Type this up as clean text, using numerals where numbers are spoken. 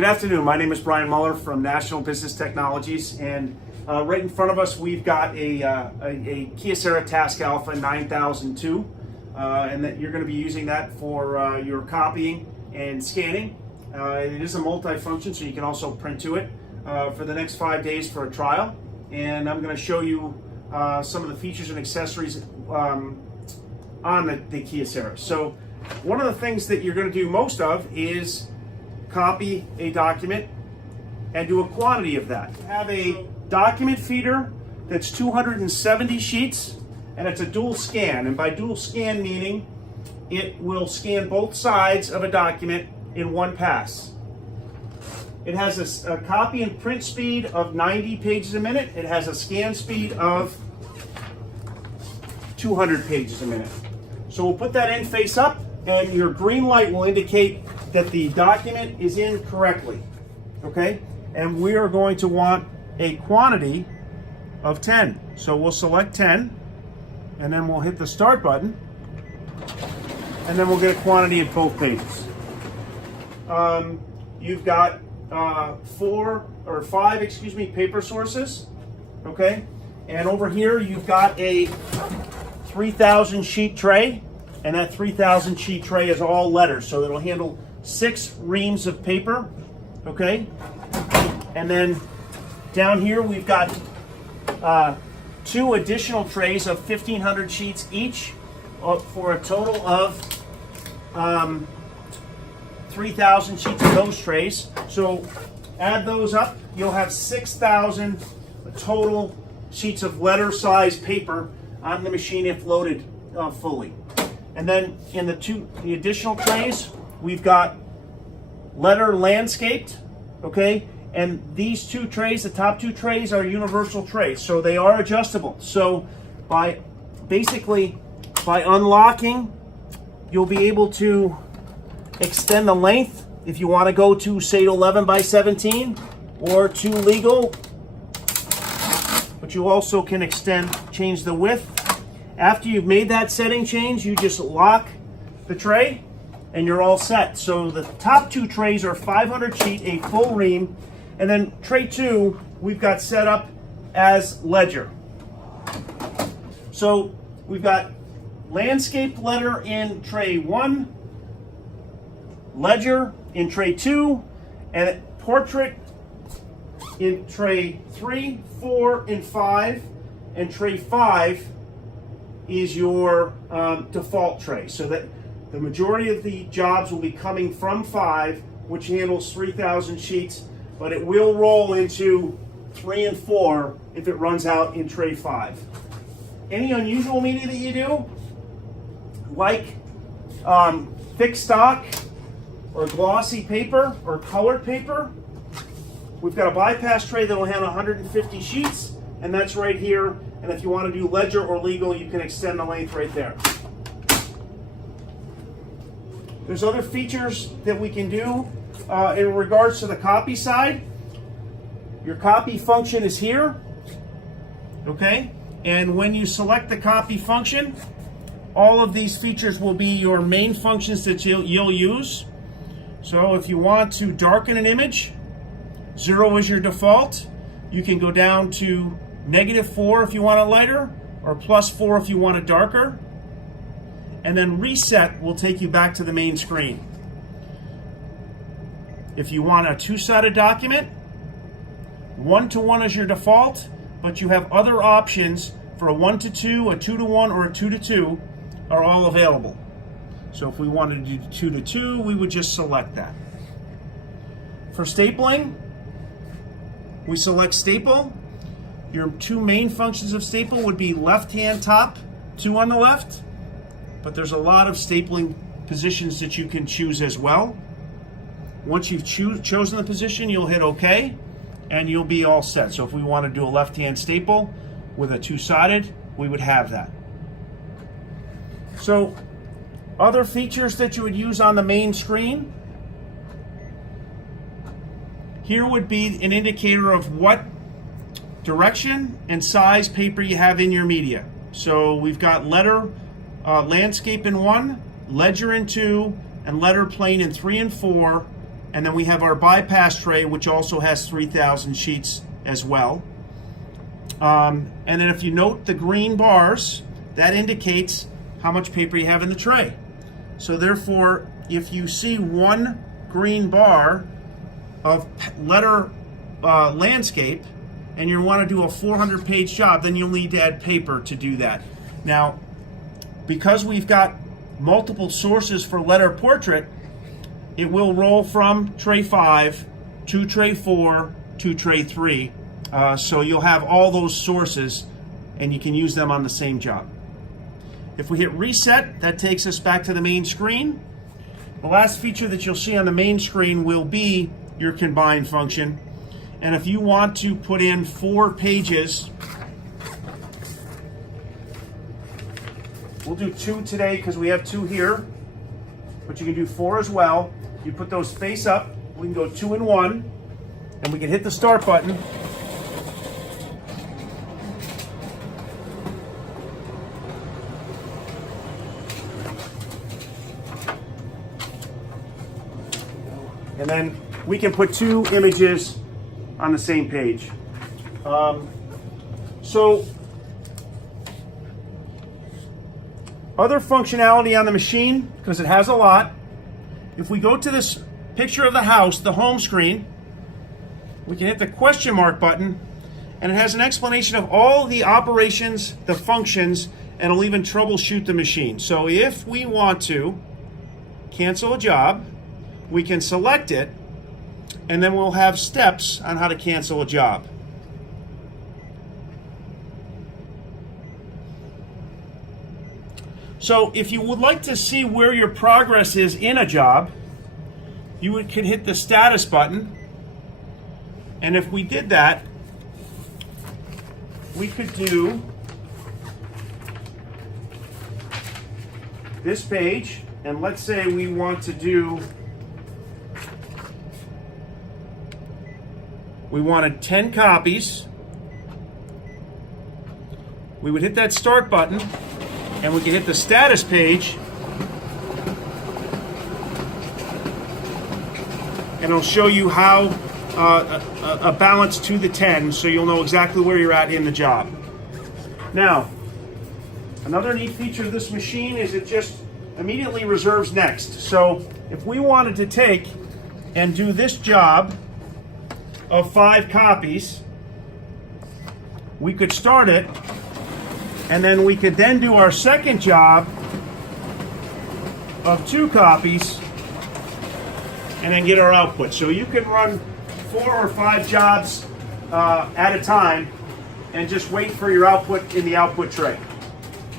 Good afternoon. My name is Brian Muller from National Business Technologies, and right in front of us we've got a Kyocera Task Alpha 9002, and that you're going to be using that for your copying and scanning. It is a multi-function, so you can also print to it for the next 5 days for a trial. And I'm going to show you some of the features and accessories on the Kyocera. So one of the things that you're going to do most of is copy a document and do a quantity of that. Have a document feeder that's 270 sheets, and it's a dual scan. And by dual scan meaning it will scan both sides of a document in one pass. It has a copy and print speed of 90 pages a minute. It has a scan speed of 200 pages a minute. So we'll put that in face up, and your green light will indicate that the document is in correctly, okay? And we are going to want a quantity of 10. So we'll select 10, and then we'll hit the start button, and then we'll get a quantity at both pages. You've got 5 paper sources, okay? And over here you've got a 3,000 sheet tray, and that 3,000 sheet tray is all letters, so it'll handle 6 reams of paper, okay? And then down here we've got 2 additional trays of 1,500 sheets each for a total of 3,000 sheets of those trays. So add those up, you'll have 6,000 total sheets of letter size paper on the machine if loaded fully. And then in the additional trays, we've got letter landscaped, okay? And these 2 trays, the top 2 trays, are universal trays, so they are adjustable. So by unlocking, you'll be able to extend the length if you want to go to, say, 11 by 17 or to legal, but you also can change the width. After you've made that setting change, you just lock the tray and you're all set. So the top 2 trays are 500 sheet, a full ream, and then tray 2 we've got set up as ledger. So we've got landscape letter in tray 1, ledger in tray 2, and portrait in tray 3, 4, and 5, and tray 5 is your default tray, so that the majority of the jobs will be coming from 5, which handles 3,000 sheets, but it will roll into 3 and 4 if it runs out in tray 5. Any unusual media that you do, like thick stock or glossy paper or colored paper, we've got a bypass tray that will handle 150 sheets, and that's right here. And if you want to do ledger or legal, you can extend the length right there. There's other features that we can do in regards to the copy side. Your copy function is here, okay? And when you select the copy function, all of these features will be your main functions that you'll use. So if you want to darken an image, 0 is your default. You can go down to -4 if you want it lighter, or +4 if you want it darker. And then reset will take you back to the main screen. If you want a 2-sided document, 1:1 is your default, but you have other options for a 1:2, a 2:1, or a 2:2 are all available. So if we wanted to do 2:2, we would just select that. For stapling, we select staple. Your 2 main functions of staple would be left-hand top, 2 on the left, but there's a lot of stapling positions that you can choose as well. Once you've chosen the position, you'll hit OK, and you'll be all set. So if we want to do a left-hand staple with a 2-sided, we would have that. So other features that you would use on the main screen, here would be an indicator of what direction and size paper you have in your media. So we've got letter landscape in 1, ledger in 2, and letter plane in 3 and 4 And then we have our bypass tray, which also has 3,000 sheets as well. And then if you note the green bars, that indicates how much paper you have in the tray. So therefore, if you see one green bar of letter landscape and you want to do a 400-page job, then you'll need to add paper to do that. Now, because we've got multiple sources for letter portrait, it will roll from tray 5 to tray 4 to tray 3. So you'll have all those sources and you can use them on the same job. If we hit reset, that takes us back to the main screen. The last feature that you'll see on the main screen will be your combine function. And if you want to put in 4 pages, we'll do 2 today because we have 2 here, but you can do 4 as well. You put those face up, we can go 2 and 1, and we can hit the start button. And then we can put 2 images on the same page. So other functionality on the machine, because it has a lot. If we go to this picture of the house, the home screen, we can hit the question mark button, and it has an explanation of all the operations, the functions, and it'll even troubleshoot the machine. So if we want to cancel a job, we can select it, and then we'll have steps on how to cancel a job. So if you would like to see where your progress is in a job, you can hit the status button, and if we did that, we could do this page, and let's say we want to do, we wanted 10 copies. We would hit that start button, and we can hit the status page, and it'll show you how a balance to the 10, so you'll know exactly where you're at in the job. Now, another neat feature of this machine is it just immediately reserves next. So if we wanted to take and do this job of 5 copies, we could start it, and then we could then do our second job of 2 copies and then get our output. So you can run 4 or 5 jobs at a time and just wait for your output in the output tray.